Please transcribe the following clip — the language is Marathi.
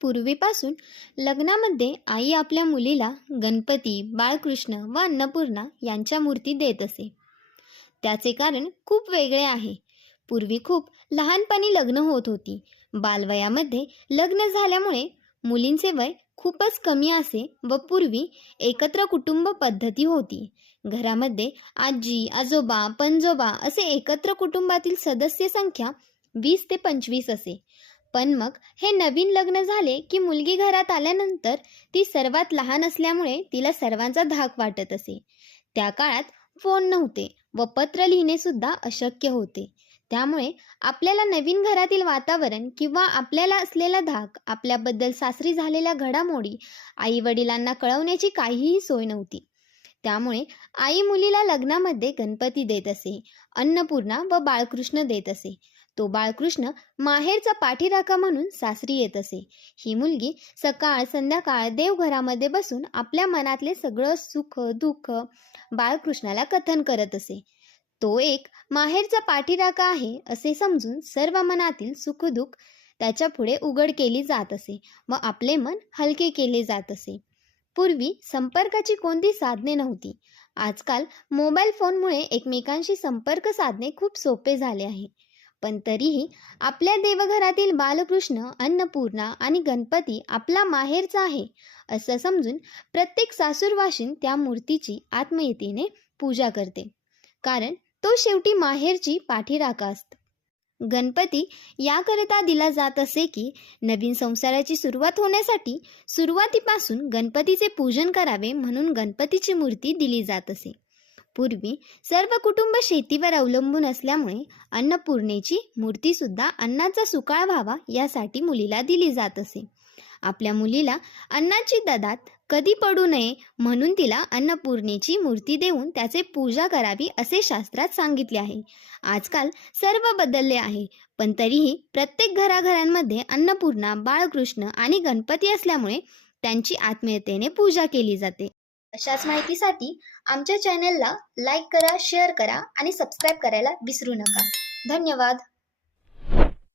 पूर्वीपासून लग्नामध्ये आई आपल्या मुलीला गणपती बाळकृष्ण व अन्नपूर्णा यांच्या मूर्ती देत असे. त्याचे कारण खूप वेगळे आहे. पूर्वी खूप लहानपणी लग्न होत होती. बालवयामध्ये लग्न झाल्यामुळे मुलींचे वय खूपच कमी असे व पूर्वी एकत्र कुटुंब पद्धती होती. घरामध्ये आजी आजोबा पणजोबा असे एकत्र कुटुंबातील सदस्य संख्या वीस ते पंचवीस असे. पण मग हे नवीन लग्न झाले की मुलगी घरात आल्यानंतर ती सर्वात लहान असल्यामुळे तिला सर्वांचा धाक वाटत असे. त्या काळात फोन नव्हते व पत्र लिहिणे सुद्धा अशक्य होते. त्यामुळे आपल्याला नवीन घरातील वातावरण किंवा आपल्याला असलेला धाक आपल्याबद्दल सासरी झालेल्या घडामोडी आई वडिलांना कळवण्याची काहीही सोय नव्हती. त्यामुळे आई मुलीला लग्नामध्ये गणपती देत असे अन्नपूर्णा व बाळकृष्ण देत असे. तो बाळकृष्ण माहेरचा पाठीराखा म्हणून सासरी येत असे. ही मुलगी सकाळ संध्याकाळ देवघरामध्ये बसून आपल्या मनातले सगळं सुख दुःख बाळकृष्णाला कथन करत असे. तो एक माहेरचा पाठीराखा आहे असे समजून सर्व मनातील सुखदुःख त्याच्या पुढे उघड केली जात असे व आपले मन हलके केले जात असे. पूर्वी संपर्काची कोणती साधने नव्हती. आजकाल मोबाईल फोनमुळे एकमेकांशी संपर्क साधणे खूप सोपे झाले आहे. पण तरीही आपल्या देवघरातील बालकृष्ण अन्नपूर्णा आणि गणपती आपला माहेरचा आहे असं समजून प्रत्येक सासूरवाशीन त्या मूर्तीची आत्मीयतेने पूजा करते. कारण तो शेवटी माहेरची पाठीराखा असतो. गणपती याकरिता दिला जात असे की नवीन संसाराची सुरुवात होण्यासाठी सुरुवातीपासून गणपतीचे पूजन करावे म्हणून गणपतीची मूर्ती दिली जात असे. पूर्वी सर्व कुटुंब शेतीवर अवलंबून असल्यामुळे अन्नपूर्णेची मूर्तीसुद्धा अन्नाचा सुकाळ व्हावा यासाठी मुलीला दिली जात असे. आपल्या मुलीला अन्नाची ददात कधी पडू नये म्हणून तिला अन्नपूर्णेची मूर्ती देऊन त्याचे पूजा करावी असे शास्त्रात सांगितले आहे. आजकाल सर्व बदलले आहे पण तरीही प्रत्येक घराघरांमध्ये अन्नपूर्णा बाळकृष्ण आणि गणपती असल्यामुळे त्यांची आत्मीयतेने पूजा केली जाते. अशाच माहितीसाठी आमच्या चॅनलला लाईक करा शेअर करा आणि सबस्क्राईब करायला विसरू नका. धन्यवाद.